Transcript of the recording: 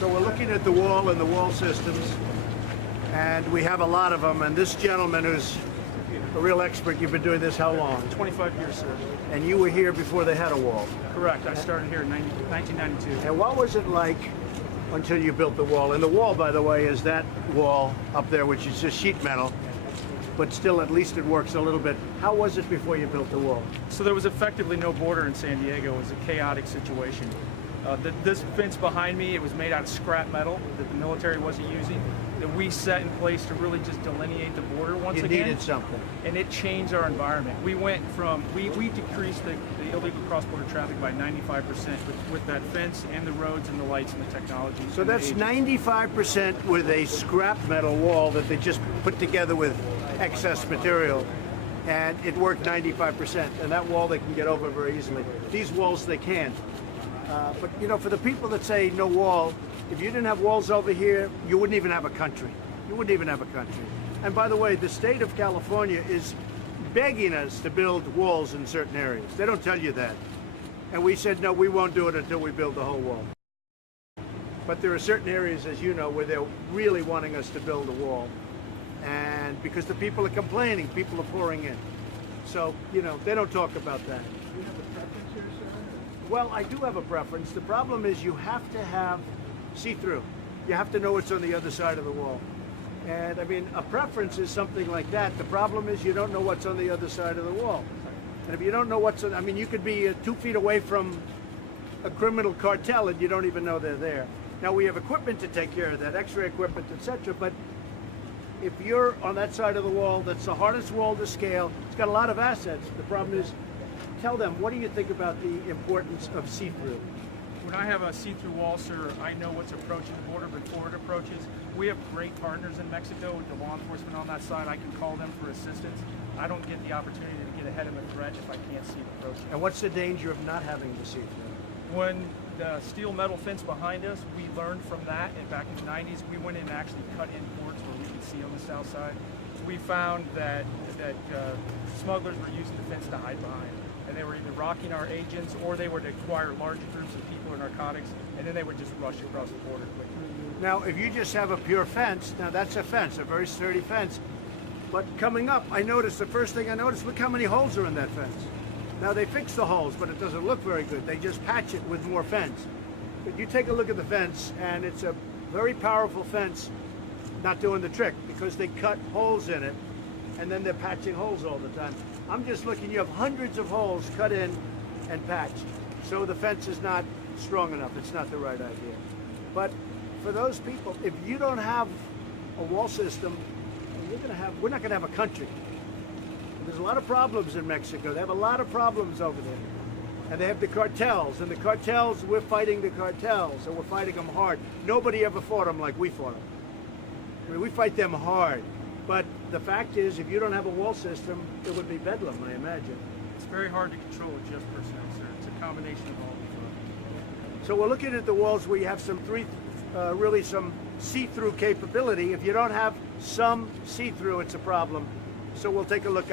So we're looking at the wall and the wall systems, and we have a lot of them. And this gentleman, who's a real expert, you've been doing this how long? 25 years, sir. And you were here before they had a wall. Correct. I started here in 1992. And what was it like until you built the wall? And the wall, by the way, is that wall up there, which is just sheet metal, but still at least it works a little bit. How was it before you built the wall? So there was effectively no border in San Diego. It was a chaotic situation. This fence behind me, it was made out of scrap metal that the military wasn't using, that we set in place to really just delineate the border once again. You needed something. And it changed our environment. We went from, we decreased the illegal cross-border traffic by 95% with that fence and the roads and the lights and the technology. So that's 95% with a scrap metal wall that they just put together with excess material. And it worked 95%. And that wall they can get over very easily. These walls they can't. But you know, for the people that say no wall, if you didn't have walls over here, you wouldn't even have a country. You wouldn't even have a country. And by the way, the state of California is begging us to build walls in certain areas. They don't tell you that. And we said, no, we won't do it until we build the whole wall. But there are certain areas, as you know, where they're really wanting us to build a wall. And because the people are complaining, people are pouring in. So, you know, they don't talk about that. Do you have a preference here, sir? Well, I do have a preference. The problem is you have to have see-through. You have to know what's on the other side of the wall. And I mean, a preference is something like that. The problem is you don't know what's on the other side of the wall. And if you don't know what's on, I mean, you could be 2 feet away from a criminal cartel and you don't even know they're there. Now we have equipment to take care of that, X-ray equipment, etc. But if you're on that side of the wall, that's the hardest wall to scale. It's got a lot of assets. The problem is, tell them, what do you think about the importance of see-through? When I have a see-through wall, sir, I know what's approaching the border before it approaches. We have great partners in Mexico with the law enforcement on that side. I can call them for assistance. I don't get the opportunity to get ahead of a threat if I can't see it approaching. And what's the danger of not having the see-through? When the steel metal fence behind us, we learned from that, and back in the 90s, we went in and actually cut in ports where we could see on the south side. We found that smugglers were using the fence to hide behind. And they were either rocking our agents or they would acquire large groups of people or narcotics, and then they would just rush across the border quickly. Now, if you just have a pure fence, now that's a fence, a very sturdy fence. But coming up, I noticed, the first thing I noticed, look how many holes are in that fence. Now, they fix the holes, but it doesn't look very good. They just patch it with more fence. But you take a look at the fence, and it's a very powerful fence, not doing the trick, because they cut holes in it, and then they're patching holes all the time. I'm just looking, you have hundreds of holes cut in and patched. So the fence is not strong enough. It's not the right idea. But for those people, if you don't have a wall system, we're not gonna have a country. There's a lot of problems in Mexico. They have a lot of problems over there. And they have the cartels, and the cartels, we're fighting the cartels, and we're fighting them hard. Nobody ever fought them like we fought them. I mean, we fight them hard. But the fact is, if you don't have a wall system, it would be bedlam, I imagine. It's very hard to control with just personnel, sir. It's a combination of all of it. So we're looking at the walls where you have some really some see-through capability. If you don't have some see-through, it's a problem. So we'll take a look up.